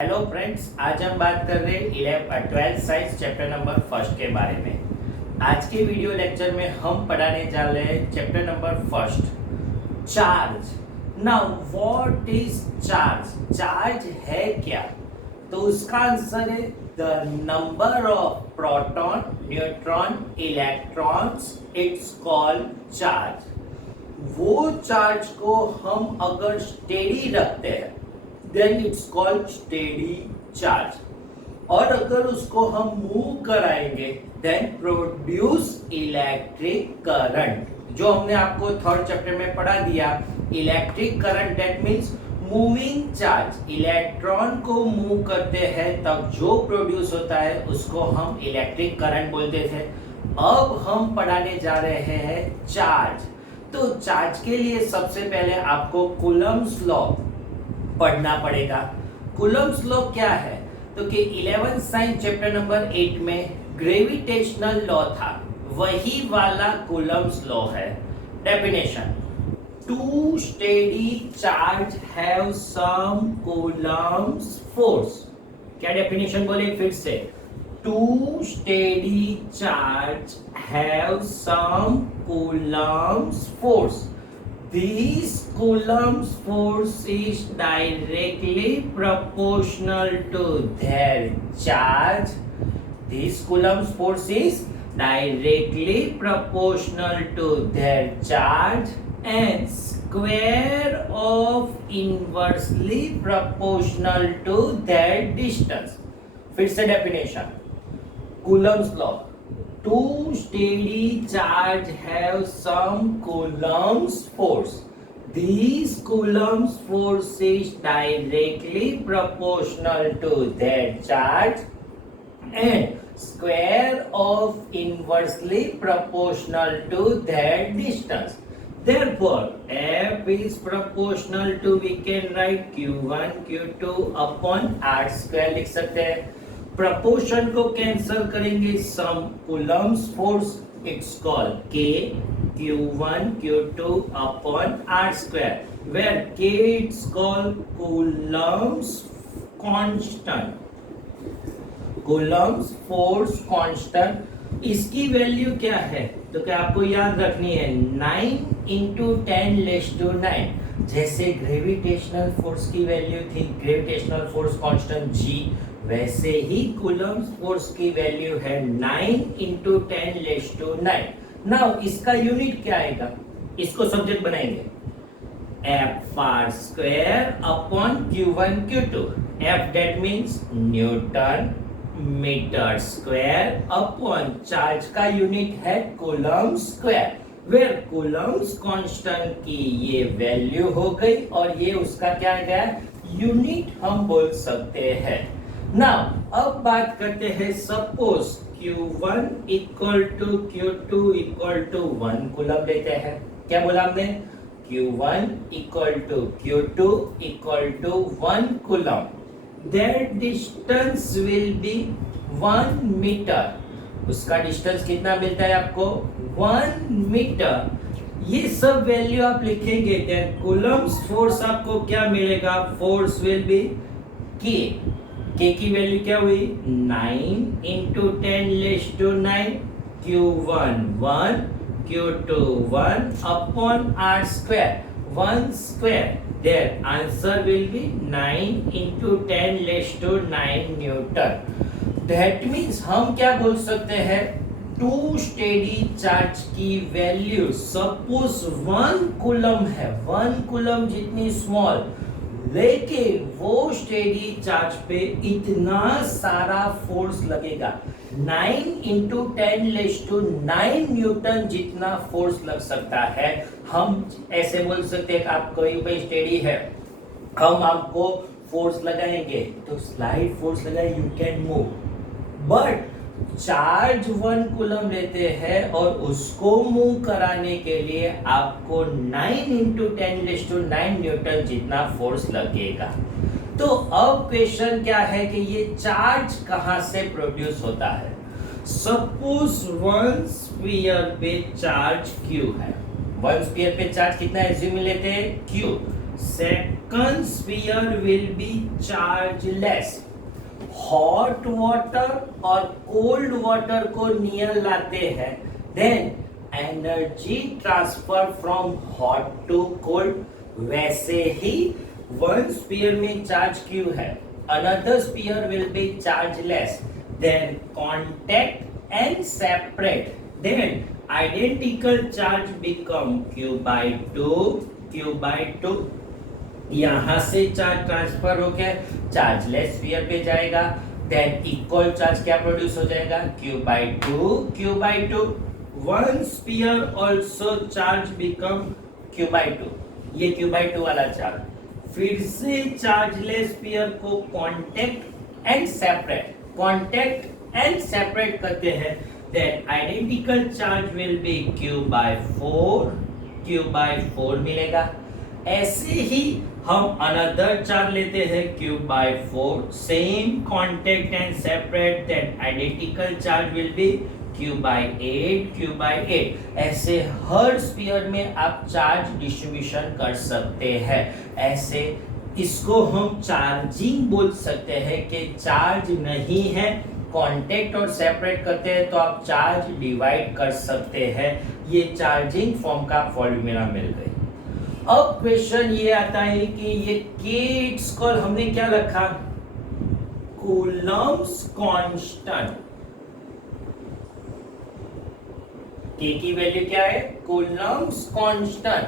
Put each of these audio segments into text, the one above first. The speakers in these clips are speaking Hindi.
हेलो फ्रेंड्स, आज हम बात कर रहे हैं 12th science chapter number first के बारे में। आज के वीडियो लेक्चर में हम पढ़ाने जा रहे हैं chapter number first, charge. Now what is charge? Charge है क्या? तो उसका आंसर है the number of proton, neutron, electrons, it's called charge. वो चार्ज को हम अगर स्टेडी रखते हैं then it's called steady charge, और अगर उसको हम मूव कराएंगे then produce electric current। जो हमने आपको थर्ड चैप्टर में पढ़ा दिया, electric current that means moving charge. Electron को मूव करते हैं तब जो प्रोड्यूस होता है उसको हम इलेक्ट्रिक करंट बोलते थे। अब हम पढ़ाने जा रहे हैं चार्ज। तो चार्ज के लिए सबसे पहले आपको कूलम्ब्स लॉ पढ़ना पड़ेगा। कूलम्ब्स लॉ क्या है? तो कि 11th साइंस चैप्टर नंबर 8 में ग्रेविटेशनल लॉ था, वही वाला कूलम्ब्स लॉ है। Definition: two steady charge have some Coulomb's force. क्या डेफिनेशन बोले फिर से? Two steady charge have some Coulomb's force. These Coulomb's force is directly proportional to their charge. This Coulomb's force is directly proportional to their charge and square of inversely proportional to their distance. फिर से definition, Coulomb's law. Two steady charge have some Coulomb's force. These Coulomb's force is directly proportional to their charge and square of inversely proportional to their distance. Therefore, F is proportional to, we can write Q1 Q2 upon R square लिख सकते हैं। प्रपोर्शन को कैंसल करेंगे, some Coulomb's force it's called K Q1 Q2 upon R square, where K it's called Coulomb's constant, Coulomb's force constant. इसकी वैल्यू क्या है? तो क्या आपको याद रखनी है, 9 इंटू 10⁻⁹। जैसे ग्रेविटेशनल फोर्स की वैल्यू थी, ग्रेविटेशनल फोर्स कांस्टेंट G, वैसे ही कूलम्ब्स फोर्स की वैल्यू है 9 इंटू 10⁻⁹। नाउ इसका यूनिट क्या आएगा? इसको सब्जेक्ट बनाएंगे, F R square upon Q1 Q2। F that means newton metre square upon charge का यूनिट है coulomb square, where Coulomb's constant की ये वैल्यू हो गई और ये उसका क्या गया, यूनिट हम बोल सकते हैं। नाउ अब बात करते हैं, suppose Q1 equal to Q2 equal to 1 coulomb लेते हैं। क्या बोला हमने? Q1 equal to Q2 equal to 1 coulomb. Their distance will be 1 metre. उसका डिस्टेंस कितना मिलता है आपको? 1 मीटर। ये सब वैल्यू आप लिखेंगे, देन कूलम्ब्स फोर्स आपको क्या मिलेगा? Force will be K। K की वैल्यू क्या हुई? 9 into 10⁻⁹, Q1 1 Q2 1 upon R square 1 square. Their answer will be 9 into 10⁻⁹ newton. That means हम क्या बोल सकते हैं, टू स्टेडी चार्ज की वैल्यू, सपोज 1 कूलम है, 1 कूलम जितनी स्मॉल, लेकिन वो स्टेडी चार्ज पे इतना सारा फोर्स लगेगा, 9 इंटू 10⁻⁹ न्यूटन जितना फोर्स लग सकता है। हम ऐसे बोल सकते हैं कि आप कोई स्टेडी है, हम आपको फोर्स लगाएंगे तो स्लाइड फोर्स लगाए, you can move, but charge 1 coulomb लेते हैं और उसको मूव कराने के लिए आपको 9 इंटू 10⁻⁹ न्यूटन जितना फोर्स लगेगा। तो अब क्वेश्चन क्या है कि ये चार्ज कहां से प्रोड्यूस होता है? सपोज 1 स्फीयर पे चार्ज Q है, 1 स्फीयर पे चार्ज कितना एज्यूम लेते हैं? Q। second sphere will be chargeless. Hot water और कोल्ड वाटर को नियर लाते हैं, then energy transfer from hot to cold. वैसे ही वन स्पीयर में चार्ज क्यू है, another sphere will be chargeless, then contact and separate, then identical charge become Q/2. यहां से चार्ज ट्रांसफर होकर चार्जलेस स्फीयर पे जाएगा, देन इक्वल चार्ज क्या प्रोड्यूस हो जाएगा, Q/2. One sphere also charge become Q/2. ये Q/2 वाला चार्ज फिर से चार्जलेस स्फीयर को कांटेक्ट एंड सेपरेट करते हैं, then identical charge will be Q/4 मिलेगा. ऐसे ही हम अनदर चार्ज लेते हैं Q/4, same contact and separate, then identical charge will be Q/8. ऐसे हर स्फीयर में आप चार्ज डिस्ट्रीब्यूशन कर सकते हैं. ऐसे इसको हम चार्जिंग बोल सकते हैं कि चार्ज नहीं है, कांटेक्ट और सेपरेट करते हैं तो आप चार्ज डिवाइड कर सकते हैं. ये चार्जिंग फॉर्म का फॉर्मूला मिल गई. अब क्वेश्चन ये आता है कि ये के इट्स कॉल हमने क्या रखा, कूलम्ब्स कांस्टेंट. के की वैल्यू क्या है, कूलम्ब्स कांस्टेंट.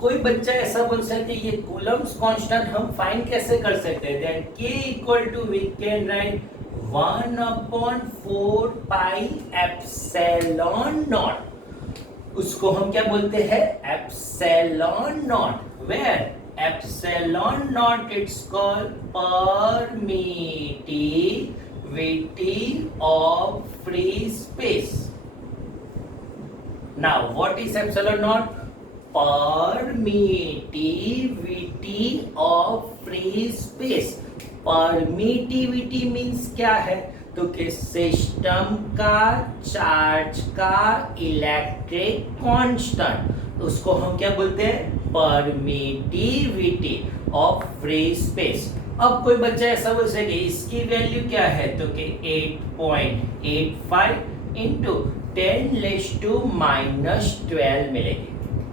कोई बच्चा ऐसा बोल सकते है ये कूलम्ब्स कांस्टेंट हम फाइंड कैसे कर सकते हैं, then K equal to we can write 1/4 pi epsilon naught. उसको हम क्या बोलते हैं, epsilon naught, where epsilon naught it's called permittivity of free space. Now what is epsilon naught, permittivity of free space. Permittivity means क्या है, तो कि सिस्टम का चार्ज का इलेक्ट्रिक कांस्टेंट, उसको हम क्या बोलते हैं, परमिटिविटी ऑफ फ्री स्पेस. अब कोई बच्चा ऐसा बोल सके इसकी वैल्यू क्या है, तो कि 8.85 इंटू 10⁻⁻12 मिलेगी.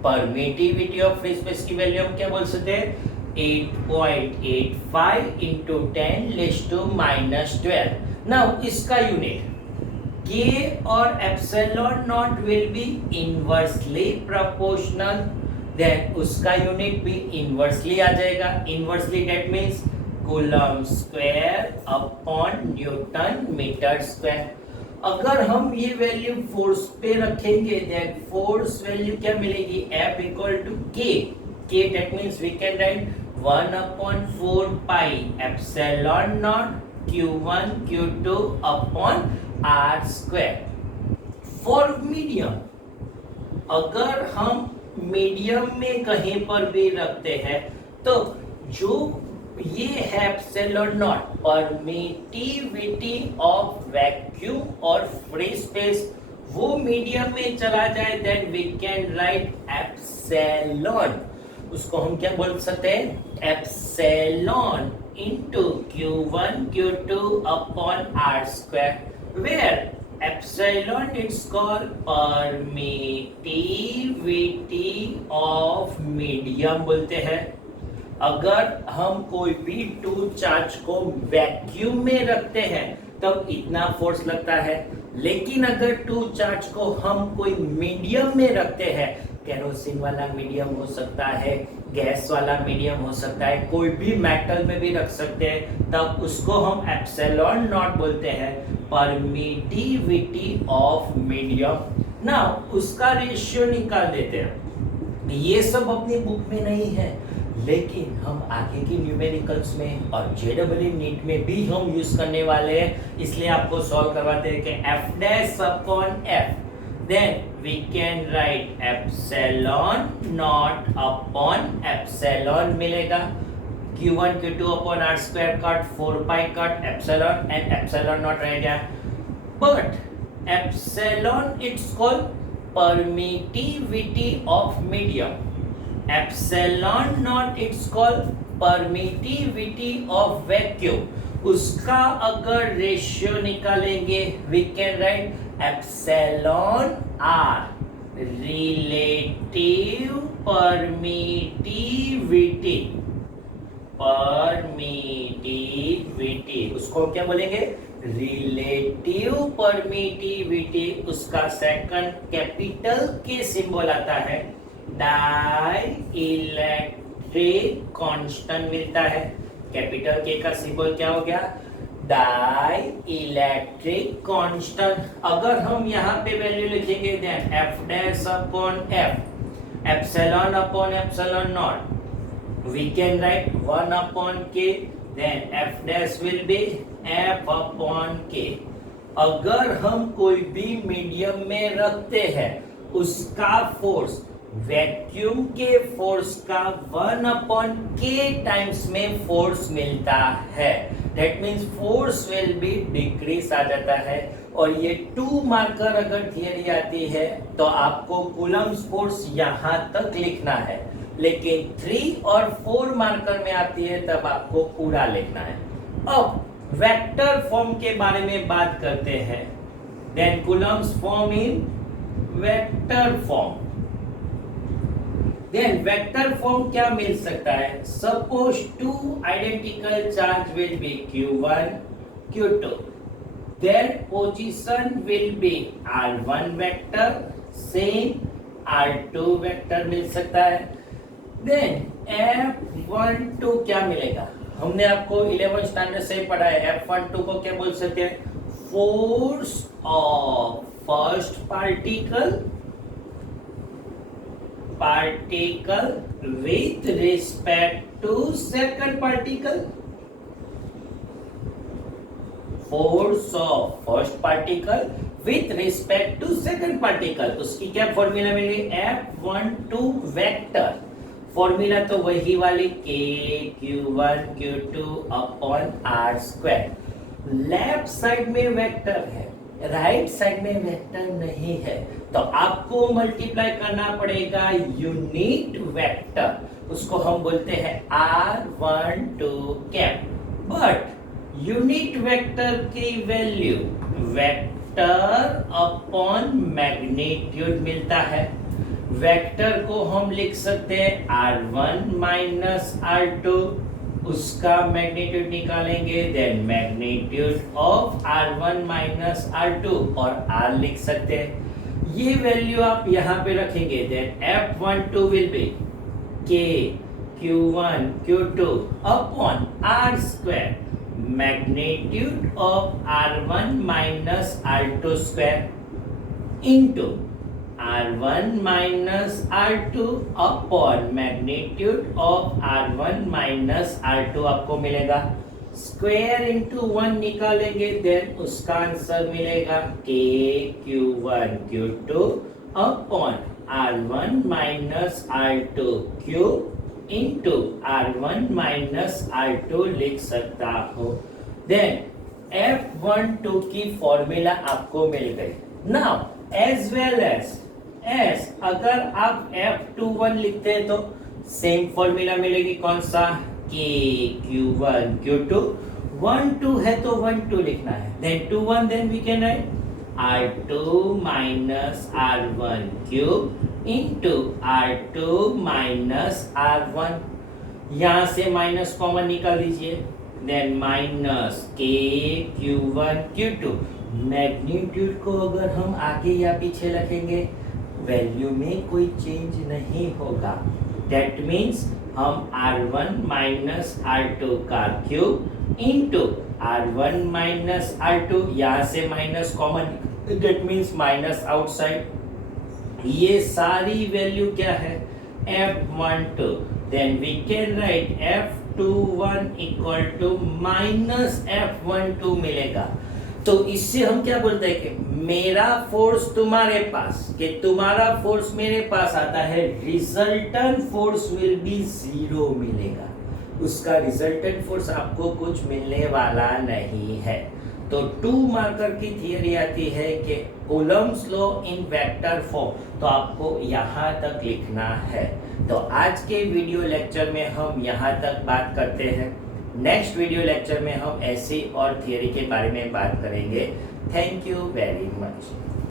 परमिटिविटी ऑफ फ्री स्पेस की वैल्यू हम क्या बोल सकते हैं, 8.85 इंटू 10⁻12. नाउ इसका यूनिट के और epsilon naught will be inversely proportional, then उसका यूनिट भी इनवर्सली आ जाएगा. Inversely that means coulomb square upon newton metre square. अगर हम ये वैल्यू फोर्स पे रखेंगे, देन फोर्स वैल्यू क्या मिलेगी, F equal to K. That means we can write 1/4 pi epsilon naught Q1 Q2 upon R square. For medium, अगर हम मीडियम में कहीं पर भी रखते हैं तो जो ये है epsilon naught, permittivity of vacuum और फ्री स्पेस, वो मीडियम में चला जाए, then we can write epsilon. उसको हम क्या बोल सकते हैं, epsilon into Q1 Q2 upon R square, where epsilon is called permittivity of medium बोलते हैं. अगर हम कोई भी टू चार्ज को वैक्यूम में रखते हैं तब इतना फोर्स लगता है, लेकिन अगर टू चार्ज को हम कोई मीडियम में रखते हैं, केरोसिन वाला मीडियम हो सकता है, गैस वाला मीडियम हो सकता है, कोई भी मेटल में भी रख सकते हैं, तब उसको हम एप्सिलॉन नॉट बोलते हैं, परमिटिविटी ऑफ मीडियम. ना उसका रेशियो निकाल देते हैं. ये सब अपनी बुक में नहीं है, लेकिन हम आगे की न्यूमेरिकल्स में और जेडब्ल्यू नीट में भी हम यूज करने वाले हैं, इसलिए आपको सॉल्व करवाते हैं कि F dash upon F, then we can write epsilon naught upon epsilon मिलेगा. Q1 Q2 upon R square cut 4 pi cut epsilon and epsilon naught रहेगा. But epsilon it's called permittivity of medium. Epsilon naught it's called permittivity of vacuum. उसका अगर रेशियो निकालेंगे we can write epsilon R relative permittivity. उसको क्या बोलेंगे? Relative permittivity. उसका सेकंड कैपिटल के सिंबल आता है, डाई इलेक्ट्रिक कांस्टेंट मिलता है। कैपिटल के का सिंबल क्या हो गया? Dielectric constant. अगर हम यहाँ पे वैल्यू लिखेंगे then F dash upon F epsilon upon epsilon naught we can write 1 upon k, then f dash will be f upon k। अगर हम कोई भी मीडियम में रखते हैं उसका फोर्स वैक्यूम के फोर्स का 1 अपॉन k टाइम्स में फोर्स मिलता है। That means force will be decrease आ जाता है। और ये 2 मार्कर अगर थियरी आती है तो आपको कूलम्ब्स फोर्स यहाँ तक लिखना है, लेकिन 3 और 4 मार्कर में आती है तब आपको पूरा लिखना है। अब वेक्टर फॉर्म के बारे में बात करते हैं। Then Coulomb's form in vector form. Then vector form क्या मिल सकता है? Suppose 2 identical charge will be q1 q2, their position will be r1 vector same r2 vector मिल सकता है। देन F12 क्या मिलेगा? हमने आपको 11 स्टैंडर्ड से पढ़ा है। F12 को क्या बोल सकते हैं? Force of first particle with respect to second particle. Force of first particle with respect to second particle. उसकी क्या फॉर्मूला मिली? F12 vector. फॉर्मूला तो वही वाली k q1 q2 upon r square. Left side में वेक्टर है, राइट साइड में वेक्टर नहीं है, तो आपको मल्टीप्लाई करना पड़ेगा यूनिट वेक्टर। उसको हम बोलते हैं r12 cap. But unit vector की वैल्यू वेक्टर अपॉन मैग्नीट्यूड मिलता है। वेक्टर को हम लिख सकते हैं r1 माइनस r2, उसका मैग्नीट्यूड निकालेंगे then magnitude of r1 minus r2 और r लिख सकते हैं। ये वैल्यू आप यहाँ पे रखेंगे then F12 will be k q1 q2 upon r square magnitude of r1 minus r2 square into r1 minus r2 upon magnitude of r1 minus r2 आपको मिलेगा। स्क्वायर इंटू 1 निकालेंगे देन उसका आंसर मिलेगा k q1 q2 upon r1 minus r2 cube into r1 minus r2 लिख सकता हो। देन F12 की फॉर्मूला आपको मिल गई। नाउ एज वेल एज अगर आप F21 लिखते हैं तो सेम फॉर्मूला मिलेगी। कौन सा? k q1 q2। 1 2 है तो 1 2 लिखना है, then 2 1, then we can write r2 minus r1 cube into r2 minus r1। यहां से माइनस कॉमन निकाल दीजिए then minus k q1 q2। Magnitude को अगर हम आगे या पीछे रखेंगे वैल्यू में कोई चेंज नहीं होगा। दैट मीन्स हम r1 माइनस r2 का cube into r1 minus r2, यहाँ से minus common, that means minus outside. ये सारी वैल्यू क्या है? F12। Then we can write F21 equal to minus F12 मिलेगा। तो इससे हम क्या बोलते हैं कि मेरा फोर्स तुम्हारे पास, कि तुम्हारा फोर्स मेरे पास आता है, रिजल्टेंट फोर्स विल बी 0 मिलेगा। उसका रिजल्टेंट फोर्स आपको कुछ मिलने वाला नहीं है। तो 2 मार्कर की थियरी आती है कि Coulomb's law in vector form, तो आपको यहाँ तक लिखना है। तो आज के वीडियो लेक्चर में हम यहाँ तक बात करते हैं। नेक्स्ट वीडियो लेक्चर में हम ऐसी और थियरी के बारे में बात करेंगे। Thank you very much.